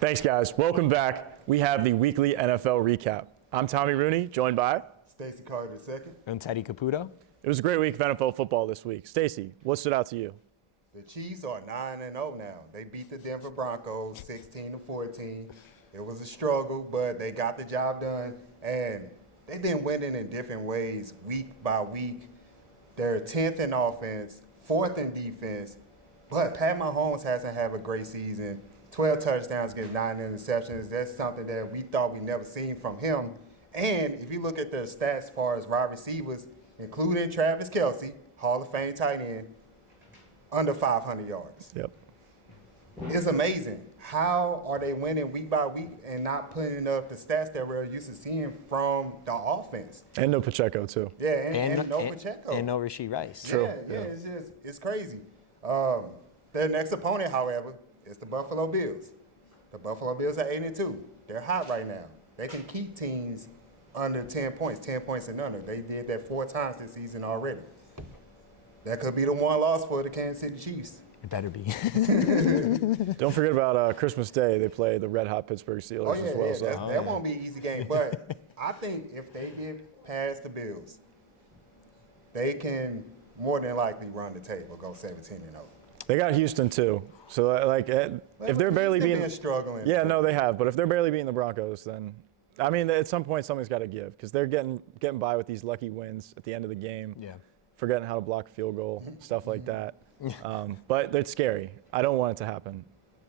Thanks, guys. Welcome back. We have the weekly NFL recap. I'm Tommy Rooney, joined by Stacey Carter II. And Teddy Caputo. It was a great week of NFL football this week. Stacey, what stood out to you? The Chiefs are 9-0 now. They beat the Denver Broncos 16-14. It was a struggle, but they got the job done. And they've been winning in different ways week by week. They're 10th in offense, 4th in defense. But Pat Mahomes hasn't had a great season. 12 touchdowns against 9 interceptions. That's something that we thought we'd never seen from him. And if you look at their stats as far as wide receivers, including Travis Kelce, Hall of Fame tight end, under 500 yards. Yep. It's amazing. How are they winning week by week and not putting up the stats that we're used to seeing from the offense? And no Pacheco, too. Yeah, and no Pacheco. And no Rashee Rice. True. Yeah, it's crazy. Their next opponent, however, is the Buffalo Bills. The Buffalo Bills are 8-2. They're hot right now. They can keep teams under 10 points and under. They did that 4 times this season already. That could be the one loss for the Kansas City Chiefs. It better be. Don't forget about Christmas Day. They play the red-hot Pittsburgh Steelers as well. So. That won't be an easy game. But I think if they get past the Bills, they can more than likely run the table, go 17-0. They got Houston, too. So, if they're barely beating – struggling. Yeah, no, they have. But if they're barely beating the Broncos, then – I mean, at some point, something's got to give because they're getting by with these lucky wins at the end of the game. Yeah. Forgetting how to block a field goal, stuff like that. But it's scary. I don't want it to happen.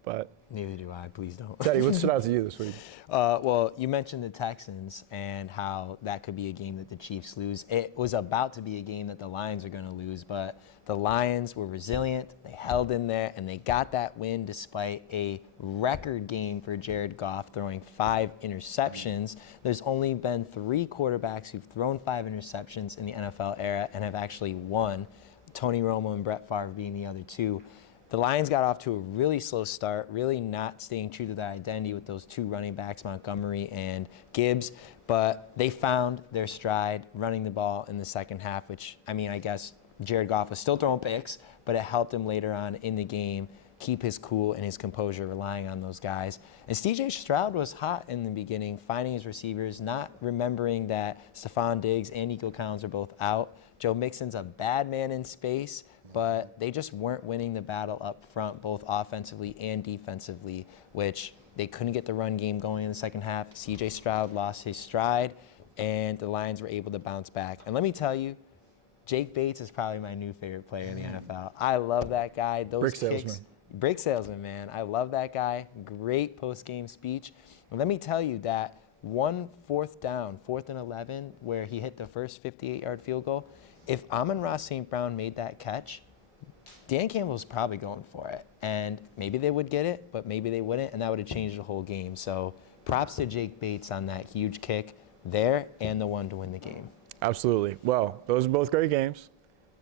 But neither do I. Please don't. Teddy, what stood out to you this week? Well, you mentioned the Texans and how that could be a game that the Chiefs lose. It was about to be a game that the Lions are going to lose, but the Lions were resilient. They held in there, and they got that win despite a record game for Jared Goff throwing 5 interceptions. There's only been 3 quarterbacks who've thrown 5 interceptions in the NFL era and have actually won, Tony Romo and Brett Favre being the other 2. The Lions got off to a really slow start, really not staying true to their identity with those 2 running backs, Montgomery and Gibbs, but they found their stride running the ball in the second half, which, I mean, I guess Jared Goff was still throwing picks, but it helped him later on in the game keep his cool and his composure, relying on those guys. And C.J. Stroud was hot in the beginning, finding his receivers, not remembering that Stephon Diggs and Nico Collins are both out. Joe Mixon's a bad man in space, but they just weren't winning the battle up front, both offensively and defensively, which they couldn't get the run game going in the second half. C.J. Stroud lost his stride, and the Lions were able to bounce back. And let me tell you, Jake Bates is probably my new favorite player in the NFL. I love that guy. Those kicks, brick salesman, man. I love that guy. Great post-game speech. And let me tell you that one 4th down, 4th and 11, where he hit the first 58-yard field goal, if Amon-Ra St. Brown made that catch, Dan Campbell's probably going for it. And maybe they would get it, but maybe they wouldn't, and that would have changed the whole game. So props to Jake Bates on that huge kick there and the one to win the game. Absolutely. Well, those are both great games.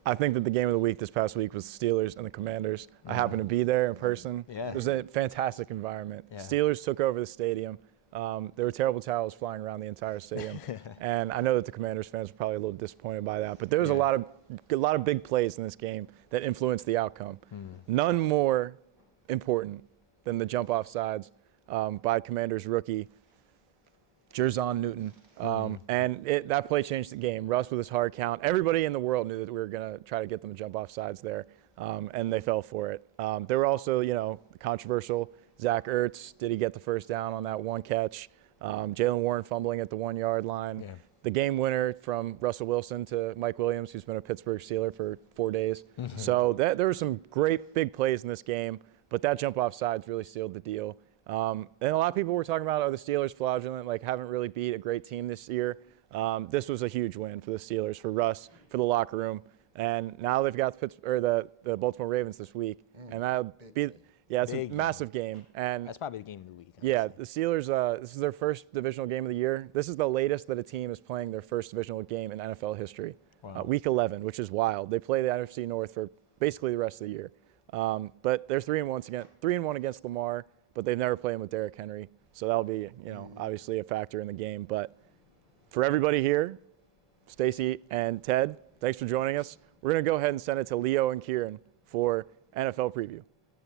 I think that the game of the week this past week was the Steelers and the Commanders. I happened to be there in person. Yeah. It was a fantastic environment. Yeah. Steelers took over the stadium. There were terrible towels flying around the entire stadium. And I know that the Commanders fans were probably a little disappointed by that. But there was a lot of big plays in this game that influenced the outcome. None more important than the jump off sides by Commanders rookie Jerzon Newton. And that play changed the game. Russ with his hard count. Everybody in the world knew that we were going to try to get them to jump off sides there, and they fell for it. There were also, the controversial Zach Ertz. Did he get the first down on that one catch? Jalen Warren fumbling at the 1-yard line. Yeah. The game winner from Russell Wilson to Mike Williams, who's been a Pittsburgh Steeler for 4 days. So there were some great big plays in this game, but that jump off sides really sealed the deal. And a lot of people were talking about, the Steelers fraudulent, haven't really beat a great team this year. This was a huge win for the Steelers, for Russ, for the locker room. And now they've got the Baltimore Ravens this week. And that'll be – yeah, it's a massive game. And that's probably the game of the week. Yeah, the Steelers, this is their first divisional game of the year. This is the latest that a team is playing their first divisional game in NFL history. Wow. Week 11, which is wild. They play the NFC North for basically the rest of the year. But they're 3-1 against Lamar, but they've never played him with Derrick Henry. So that'll be, obviously a factor in the game. But for everybody here, Stacey and Ted, thanks for joining us. We're going to go ahead and send it to Leo and Kieran for NFL preview.